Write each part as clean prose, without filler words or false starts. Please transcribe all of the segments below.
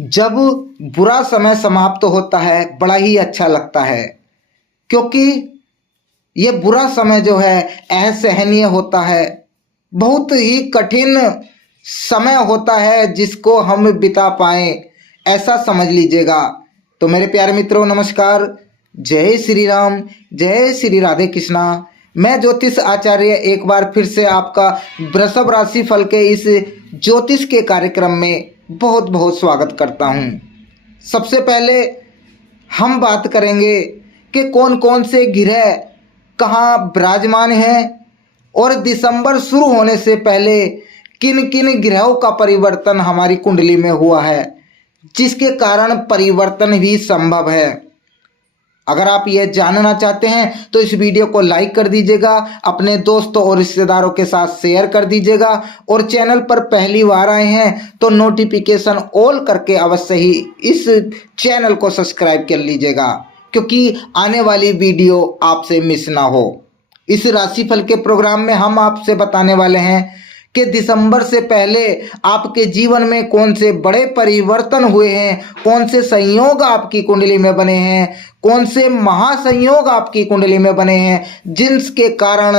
जब बुरा समय समाप्त होता है बड़ा ही अच्छा लगता है, क्योंकि ये बुरा समय जो है असहनीय होता है। बहुत ही कठिन समय होता है जिसको हम बिता पाएं, ऐसा समझ लीजिएगा। तो मेरे प्यारे मित्रों, नमस्कार। जय श्री राम, जय श्री राधे कृष्णा। मैं ज्योतिष आचार्य एक बार फिर से आपका वृषभ राशि फल के इस ज्योतिष के कार्यक्रम में बहुत बहुत स्वागत करता हूं। सबसे पहले हम बात करेंगे कि कौन कौन से ग्रह कहाँ विराजमान हैं और दिसंबर शुरू होने से पहले किन किन ग्रहों का परिवर्तन हमारी कुंडली में हुआ है, जिसके कारण परिवर्तन भी संभव है। अगर आप यह जानना चाहते हैं तो इस वीडियो को लाइक कर दीजिएगा, अपने दोस्तों और रिश्तेदारों के साथ शेयर कर दीजिएगा, और चैनल पर पहली बार आए हैं तो नोटिफिकेशन ऑल करके अवश्य ही इस चैनल को सब्सक्राइब कर लीजिएगा, क्योंकि आने वाली वीडियो आपसे मिस ना हो। इस राशिफल के प्रोग्राम में हम आपसे बताने वाले हैं कि दिसंबर से पहले आपके जीवन में कौन से बड़े परिवर्तन हुए हैं, कौन से संयोग आपकी कुंडली में बने हैं, कौन से महासंयोग आपकी कुंडली में बने हैं, जिनके कारण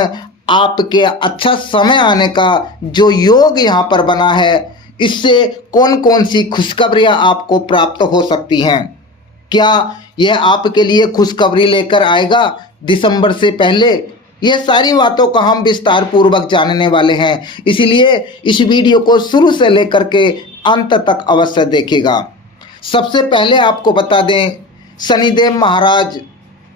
आपके अच्छा समय आने का जो योग यहाँ पर बना है, इससे कौन कौन सी खुशखबरियाँ आपको प्राप्त हो सकती हैं। क्या यह आपके लिए खुशखबरी लेकर आएगा दिसंबर से पहले? ये सारी बातों का हम विस्तार पूर्वक जानने वाले हैं, इसीलिए इस वीडियो को शुरू से लेकर के अंत तक अवश्य देखिएगा। सबसे पहले आपको बता दें, शनिदेव महाराज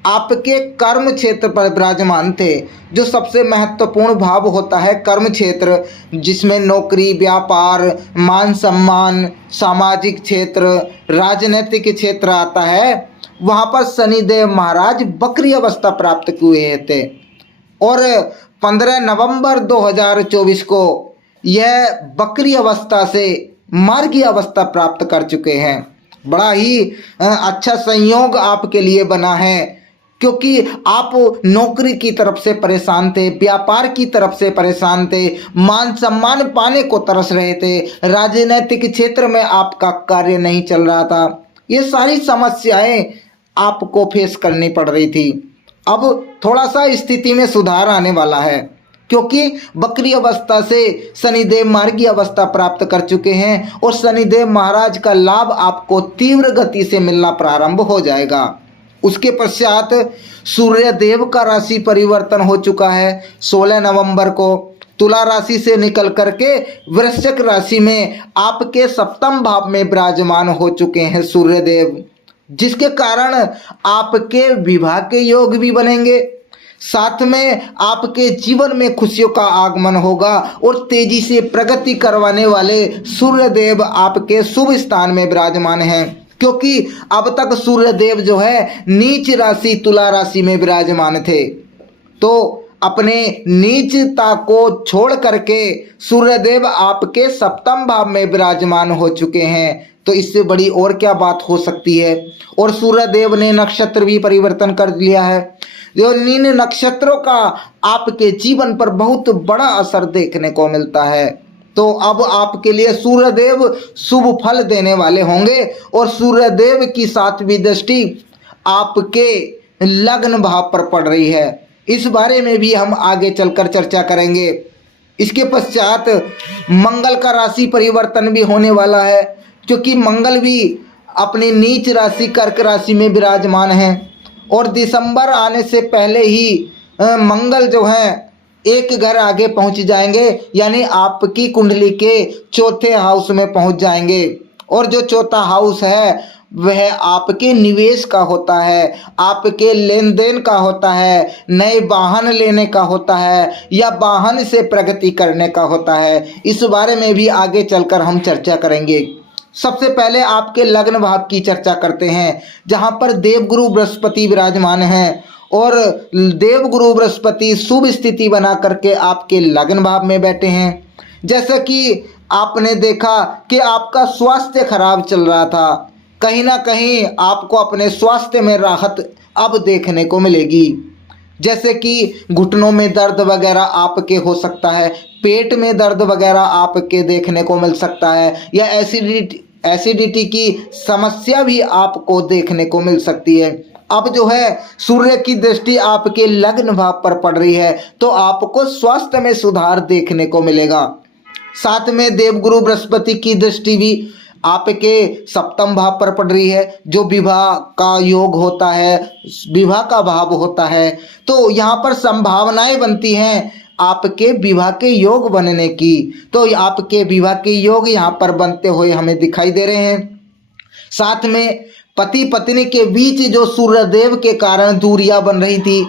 आपके कर्म क्षेत्र पर विराजमान थे, जो सबसे महत्वपूर्ण भाव होता है कर्म क्षेत्र, जिसमें नौकरी, व्यापार, मान सम्मान, सामाजिक क्षेत्र, राजनीतिक क्षेत्र आता है। वहाँ पर शनिदेव महाराज वक्री अवस्था प्राप्त हुए थे और 15 नवंबर 2024 को यह वक्री अवस्था से मार्गी अवस्था प्राप्त कर चुके हैं। बड़ा ही अच्छा संयोग आपके लिए बना है, क्योंकि आप नौकरी की तरफ से परेशान थे, व्यापार की तरफ से परेशान थे, मान सम्मान पाने को तरस रहे थे, राजनीतिक क्षेत्र में आपका कार्य नहीं चल रहा था। ये सारी समस्याएं आपको फेस करनी पड़ रही थी। अब थोड़ा सा स्थिति में सुधार आने वाला है, क्योंकि वक्री अवस्था से शनिदेव मार्गी अवस्था प्राप्त कर चुके हैं और शनिदेव महाराज का लाभ आपको तीव्र गति से मिलना प्रारंभ हो जाएगा। उसके पश्चात सूर्य देव का राशि परिवर्तन हो चुका है। 16 नवंबर को तुला राशि से निकल करके वृश्चिक राशि में आपके सप्तम भाव में विराजमान हो चुके हैं सूर्य देव, जिसके कारण आपके विवाह के योग भी बनेंगे। साथ में आपके जीवन में खुशियों का आगमन होगा और तेजी से प्रगति करवाने वाले सूर्य देव आपके शुभ स्थान में विराजमान हैं, क्योंकि अब तक सूर्य देव जो है नीच राशि तुला राशि में विराजमान थे। तो अपने नीचता को छोड़ करके सूर्य देव आपके सप्तम भाव में विराजमान हो चुके हैं। तो इससे बड़ी और क्या बात हो सकती है। और सूर्य देव ने नक्षत्र भी परिवर्तन कर लिया है, जो इन नक्षत्रों का आपके जीवन पर बहुत बड़ा असर देखने को मिलता है। तो अब आपके लिए सूर्य देव शुभ फल देने वाले होंगे और सूर्य देव की 7वीं दृष्टि आपके लग्न भाव पर पड़ रही है। इस बारे में भी हम आगे चलकर चर्चा करेंगे। इसके पश्चात मंगल का राशि परिवर्तन भी होने वाला है, क्योंकि मंगल भी अपनी नीच राशि कर्क राशि में विराजमान है और दिसंबर आने से पहले ही मंगल जो है एक घर आगे पहुंच जाएंगे, यानी आपकी कुंडली के चौथे हाउस में पहुंच जाएंगे। और जो चौथा हाउस है वह आपके निवेश का होता है, आपके लेन देन का होता है, नए वाहन लेने का होता है या वाहन से प्रगति करने का होता है। इस बारे में भी आगे चलकर हम चर्चा करेंगे। सबसे पहले आपके लग्न भाव की चर्चा करते हैं, जहां पर देवगुरु बृहस्पति विराजमान हैं और देवगुरु बृहस्पति शुभ स्थिति बना करके आपके लग्न भाव में बैठे हैं। जैसा कि आपने देखा कि आपका स्वास्थ्य खराब चल रहा था, कहीं ना कहीं आपको अपने स्वास्थ्य में राहत अब देखने को मिलेगी। जैसे कि घुटनों में दर्द वगैरह आपके हो सकता है, पेट में दर्द वगैरह आपके देखने को मिल सकता है, या एसिडिटी की समस्या भी आपको देखने को मिल सकती है। अब जो है सूर्य की दृष्टि आपके लग्न भाव पर पड़ रही है तो आपको स्वास्थ्य में सुधार देखने को मिलेगा। साथ में देवगुरु बृहस्पति की दृष्टि भी आपके सप्तम भाव पर पड़ रही है जो विवाह का योग होता है, विवाह का भाव होता है। तो यहाँ पर संभावनाएं बनती हैं आपके विवाह के योग बनने की। तो आपके विवाह के योग यहाँ पर बनते हुए हमें दिखाई दे रहे हैं। साथ में पति पत्नी के बीच जो सूर्यदेव के कारण दूरियां बन रही थी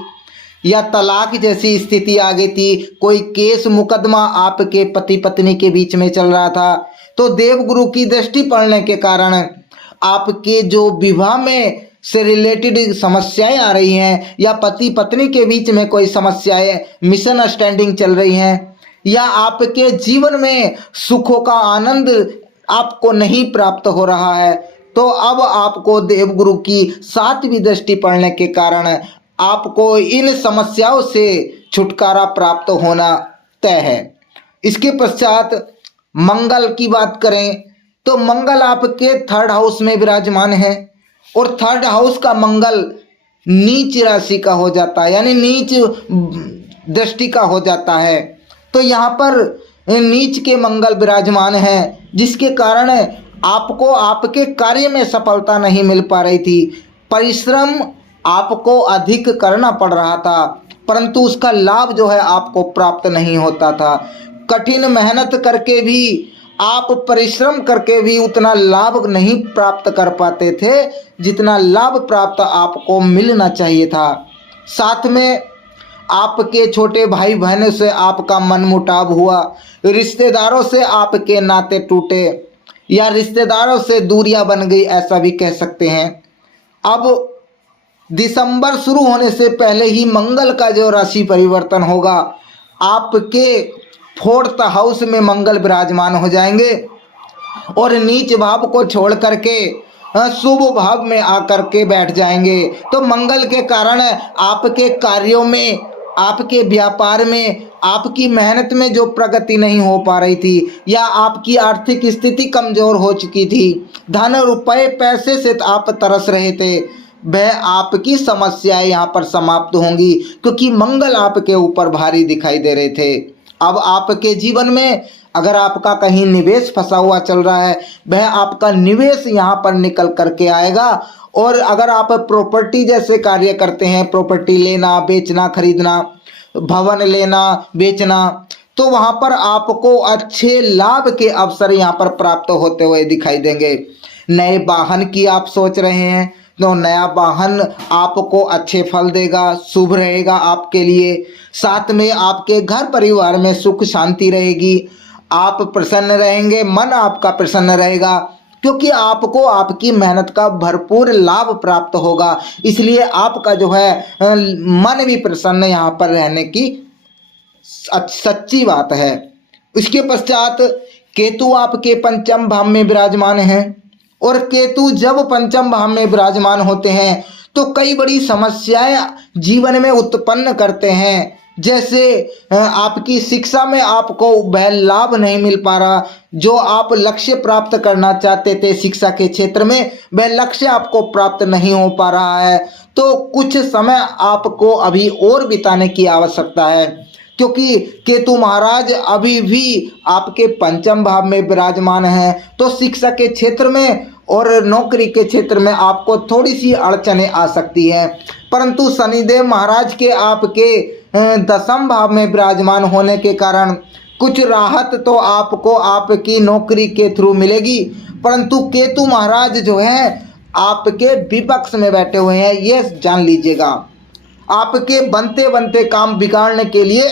या तलाक जैसी स्थिति आ गई थी, कोई केस मुकदमा आपके पति पत्नी के बीच में चल रहा था, तो देवगुरु की दृष्टि पड़ने के कारण आपके जो विवाह में से रिलेटेड समस्याएं आ रही हैं या पति पत्नी के बीच में कोई समस्याएं मिसअंडरस्टैंडिंग चल रही हैं या आपके जीवन में सुखों का आनंद आपको नहीं प्राप्त हो रहा है, तो अब आपको देवगुरु की 7वीं दृष्टि पड़ने के कारण आपको इन समस्याओं से छुटकारा प्राप्त होना तय है। इसके पश्चात मंगल की बात करें तो मंगल आपके 3rd हाउस में विराजमान है और 3rd हाउस का मंगल नीच राशि का हो जाता है, यानी नीच दृष्टि का हो जाता है। तो यहाँ पर नीच के मंगल विराजमान है जिसके कारण आपको आपके कार्य में सफलता नहीं मिल पा रही थी। परिश्रम आपको अधिक करना पड़ रहा था परंतु उसका लाभ जो है आपको प्राप्त नहीं होता था। कठिन मेहनत करके भी आप परिश्रम करके भी उतना लाभ नहीं प्राप्त कर पाते थे जितना लाभ प्राप्त आपको मिलना चाहिए था। साथ में आपके छोटे भाई बहनों से आपका मनमुटाव हुआ, रिश्तेदारों से आपके नाते टूटे या रिश्तेदारों से दूरियां बन गई, ऐसा भी कह सकते हैं। अब दिसंबर शुरू होने से पहले ही मंगल का जो राशि परिवर्तन होगा, आपके 4th हाउस में मंगल विराजमान हो जाएंगे और नीच भाव को छोड़ करके शुभ भाव में आकर के बैठ जाएंगे। तो मंगल के कारण आपके कार्यों में, आपके व्यापार में, आपकी मेहनत में जो प्रगति नहीं हो पा रही थी या आपकी आर्थिक स्थिति कमजोर हो चुकी थी, धन रुपए पैसे से आप तरस रहे थे, वह आपकी समस्याएं यहाँ पर समाप्त होंगी क्योंकि मंगल आपके ऊपर भारी दिखाई दे रहे थे। अब आपके जीवन में अगर आपका कहीं निवेश फंसा हुआ चल रहा है, वह आपका निवेश यहाँ पर निकल करके आएगा। और अगर आप प्रॉपर्टी जैसे कार्य करते हैं, प्रॉपर्टी लेना बेचना खरीदना, भवन लेना बेचना, तो वहाँ पर आपको अच्छे लाभ के अवसर यहाँ पर प्राप्त होते हुए दिखाई देंगे। नए वाहन की आप सोच रहे हैं तो नया वाहन आपको अच्छे फल देगा, शुभ रहेगा आपके लिए। साथ में आपके घर परिवार में सुख शांति रहेगी, आप प्रसन्न रहेंगे, मन आपका प्रसन्न रहेगा क्योंकि आपको आपकी मेहनत का भरपूर लाभ प्राप्त होगा। इसलिए आपका जो है मन भी प्रसन्न यहाँ पर रहने की सच्ची बात है। इसके पश्चात केतु आपके 5म भाव में विराजमान हैं और केतु जब 5म भाव में विराजमान होते हैं तो कई बड़ी समस्याएं जीवन में उत्पन्न करते हैं। जैसे आपकी शिक्षा में आपको वह लाभ नहीं मिल पा रहा, जो आप लक्ष्य प्राप्त करना चाहते थे शिक्षा के क्षेत्र में, वह लक्ष्य आपको प्राप्त नहीं हो पा रहा है। तो कुछ समय आपको अभी और बिताने की आवश्यकता है क्योंकि केतु महाराज अभी भी आपके 5म भाव में विराजमान हैं। तो शिक्षा के क्षेत्र में और नौकरी के क्षेत्र में आपको थोड़ी सी अड़चनें आ सकती हैं, परंतु शनिदेव महाराज के आपके 10म भाव में विराजमान होने के कारण कुछ राहत तो आपको आपकी नौकरी के थ्रू मिलेगी। परंतु केतु महाराज जो हैं आपके विपक्ष में बैठे हुए हैं, ये जान लीजिएगा। आपके बनते बनते काम बिगाड़ने के लिए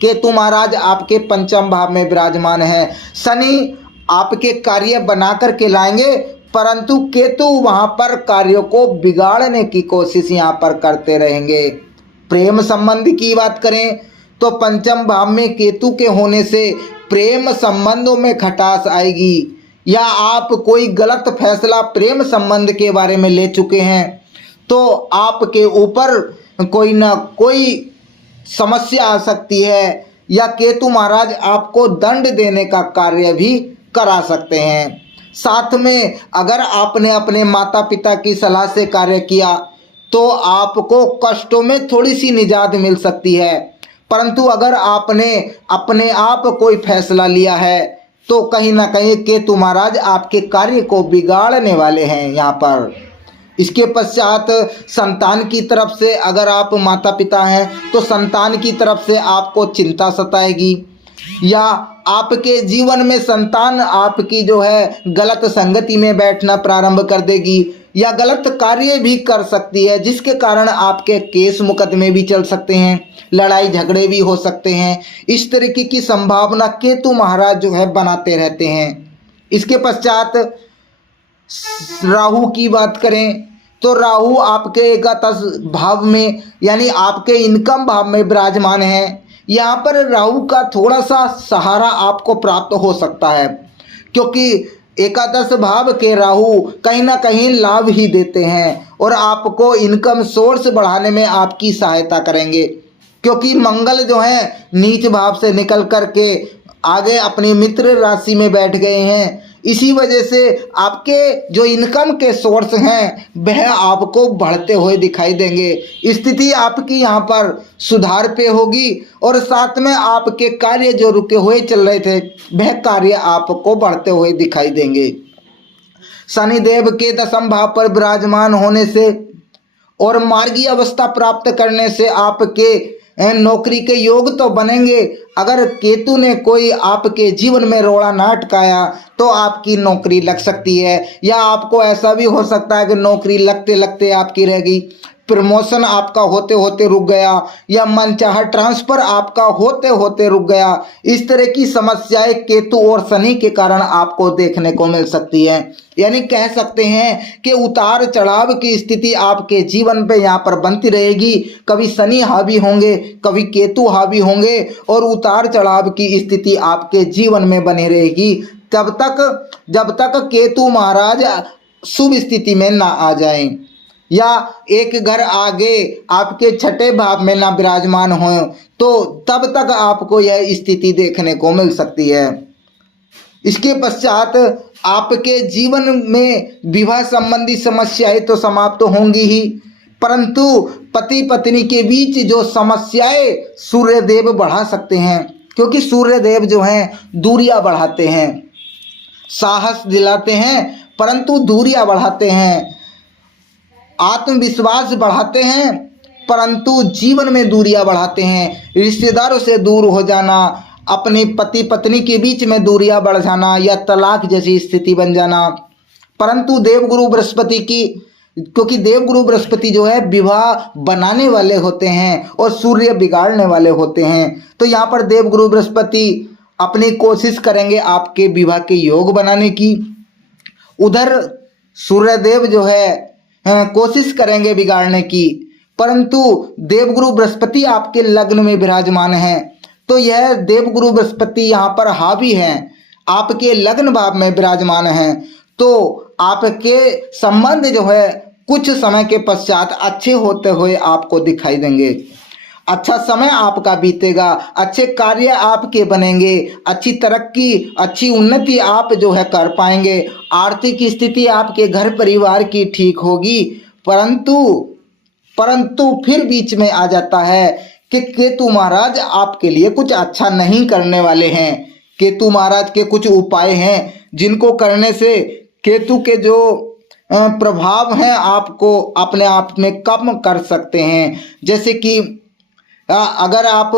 केतु महाराज आपके 5म भाव में विराजमान हैं। शनि आपके कार्य बना करके लाएंगे परंतु केतु वहां पर कार्यों को बिगाड़ने की कोशिश यहाँ पर करते रहेंगे। प्रेम संबंध की बात करें तो 5म भाव में केतु के होने से प्रेम संबंधों में खटास आएगी या आप कोई गलत फैसला प्रेम संबंध के बारे में ले चुके हैं तो आपके ऊपर कोई ना कोई समस्या आ सकती है या केतु महाराज आपको दंड देने का कार्य भी करा सकते हैं। साथ में अगर आपने अपने माता पिता की सलाह से कार्य किया तो आपको कष्टों में थोड़ी सी निजात मिल सकती है, परंतु अगर आपने अपने आप कोई फैसला लिया है तो कहीं ना कहीं केतु महाराज आपके कार्य को बिगाड़ने वाले हैं यहाँ पर। इसके पश्चात संतान की तरफ से अगर आप माता पिता हैं तो संतान की तरफ से आपको चिंता सताएगी, या आपके जीवन में संतान आपकी जो है गलत संगति में बैठना प्रारंभ कर देगी, या गलत कार्य भी कर सकती है, जिसके कारण आपके केस मुकदमे भी चल सकते हैं, लड़ाई झगड़े भी हो सकते हैं। इस तरीके की संभावना केतु महाराज जो है बनाते रहते हैं। इसके पश्चात राहु की बात करें तो राहु आपके एकादश भाव में यानी आपके इनकम भाव में विराजमान है। यहाँ पर राहु का थोड़ा सा सहारा आपको प्राप्त हो सकता है, क्योंकि एकादश भाव के राहु कहीं ना कहीं लाभ ही देते हैं और आपको इनकम सोर्स बढ़ाने में आपकी सहायता करेंगे, क्योंकि मंगल जो है नीच भाव से निकल करके आगे अपनी मित्र राशि में बैठ गए हैं। इसी वजह से आपके जो इनकम के सोर्स हैं वह आपको बढ़ते हुए दिखाई देंगे। स्थिति आपकी यहाँ पर सुधार पे होगी और साथ में आपके कार्य जो रुके हुए चल रहे थे वह कार्य आपको बढ़ते हुए दिखाई देंगे। शनिदेव के दशम भाव पर विराजमान होने से और मार्गीय अवस्था प्राप्त करने से आपके नौकरी के योग तो बनेंगे। अगर केतु ने कोई आपके जीवन में रोड़ा ना अटकाया तो आपकी नौकरी लग सकती है, या आपको ऐसा भी हो सकता है कि नौकरी लगते लगते आपकी रहेगी, प्रमोशन आपका होते होते रुक गया, या मनचाहा ट्रांसफर आपका होते होते रुक गया। इस तरह की समस्याएं केतु और शनि के कारण आपको देखने को मिल सकती है। यानी कह सकते हैं कि उतार चढ़ाव की स्थिति आपके जीवन पे यहाँ पर बनती रहेगी। कभी शनि हावी होंगे, कभी केतु हावी होंगे और उतार चढ़ाव की स्थिति आपके जीवन में बनी रहेगी जब तक केतु महाराज शुभ स्थिति में ना आ जाएं, या एक घर आगे आपके छठे भाव में ना विराजमान हो, तो तब तक आपको यह स्थिति देखने को मिल सकती है। इसके पश्चात आपके जीवन में विवाह संबंधी समस्याएं तो समाप्त होंगी ही, परंतु पति पत्नी के बीच जो समस्याएं सूर्यदेव बढ़ा सकते हैं, क्योंकि सूर्यदेव जो हैं दूरियां बढ़ाते हैं, साहस दिलाते हैं परंतु दूरियां बढ़ाते हैं, आत्मविश्वास बढ़ाते हैं परंतु जीवन में दूरियां बढ़ाते हैं। रिश्तेदारों से दूर हो जाना, अपने पति पत्नी के बीच में दूरियां बढ़ जाना या तलाक जैसी स्थिति बन जाना। परंतु देवगुरु बृहस्पति की, क्योंकि देवगुरु बृहस्पति जो है विवाह बनाने वाले होते हैं और सूर्य बिगाड़ने वाले होते हैं, तो यहाँ पर देवगुरु बृहस्पति अपनी कोशिश करेंगे आपके विवाह के योग बनाने की। उधर सूर्यदेव जो है कोशिश करेंगे बिगाड़ने की, परंतु देवगुरु बृहस्पति आपके लग्न में विराजमान हैं, तो यह देवगुरु बृहस्पति यहाँ पर हावी हैं, आपके लग्न भाव में विराजमान हैं, तो आपके संबंध जो है कुछ समय के पश्चात अच्छे होते हुए आपको दिखाई देंगे। अच्छा समय आपका बीतेगा, अच्छे कार्य आपके बनेंगे, अच्छी तरक्की, अच्छी उन्नति आप जो है कर पाएंगे। आर्थिक स्थिति आपके घर परिवार की ठीक होगी, परंतु फिर बीच में आ जाता है कि केतु महाराज आपके लिए कुछ अच्छा नहीं करने वाले हैं। केतु महाराज के कुछ उपाय हैं जिनको करने से केतु के जो प्रभाव हैं आपको अपने आप में कम कर सकते हैं। जैसे कि अगर आप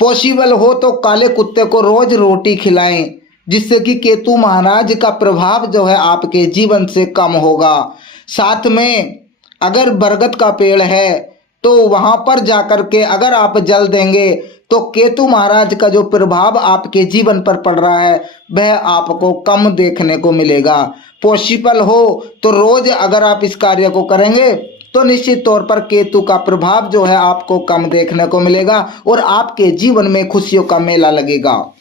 पॉसिबल हो तो काले कुत्ते को रोज रोटी खिलाएं, जिससे कि केतु महाराज का प्रभाव जो है आपके जीवन से कम होगा। साथ में अगर बरगद का पेड़ है तो वहां पर जाकर के अगर आप जल देंगे तो केतु महाराज का जो प्रभाव आपके जीवन पर पड़ रहा है वह आपको कम देखने को मिलेगा। पॉसिबल हो तो रोज अगर आप इस कार्य को करेंगे तो निश्चित तौर पर केतु का प्रभाव जो है आपको कम देखने को मिलेगा और आपके जीवन में खुशियों का मेला लगेगा।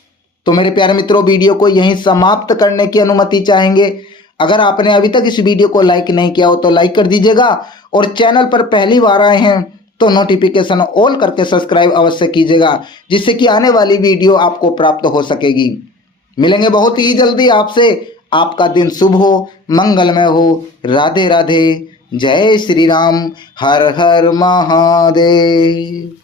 तो मेरे प्यारे मित्रों, वीडियो को यहीं समाप्त करने की अनुमति चाहेंगे। अगर आपने अभी तक इस वीडियो को लाइक नहीं किया हो तो लाइक कर दीजिएगा, और चैनल पर पहली बार आए हैं तो नोटिफिकेशन ऑल करके सब्सक्राइब अवश्य कीजिएगा, जिससे कि आने वाली वीडियो आपको प्राप्त हो सकेगी। मिलेंगे बहुत ही जल्दी आपसे आपका दिन शुभ हो, मंगलमय हो। राधे राधे। जय श्री राम। हर हर महादेव।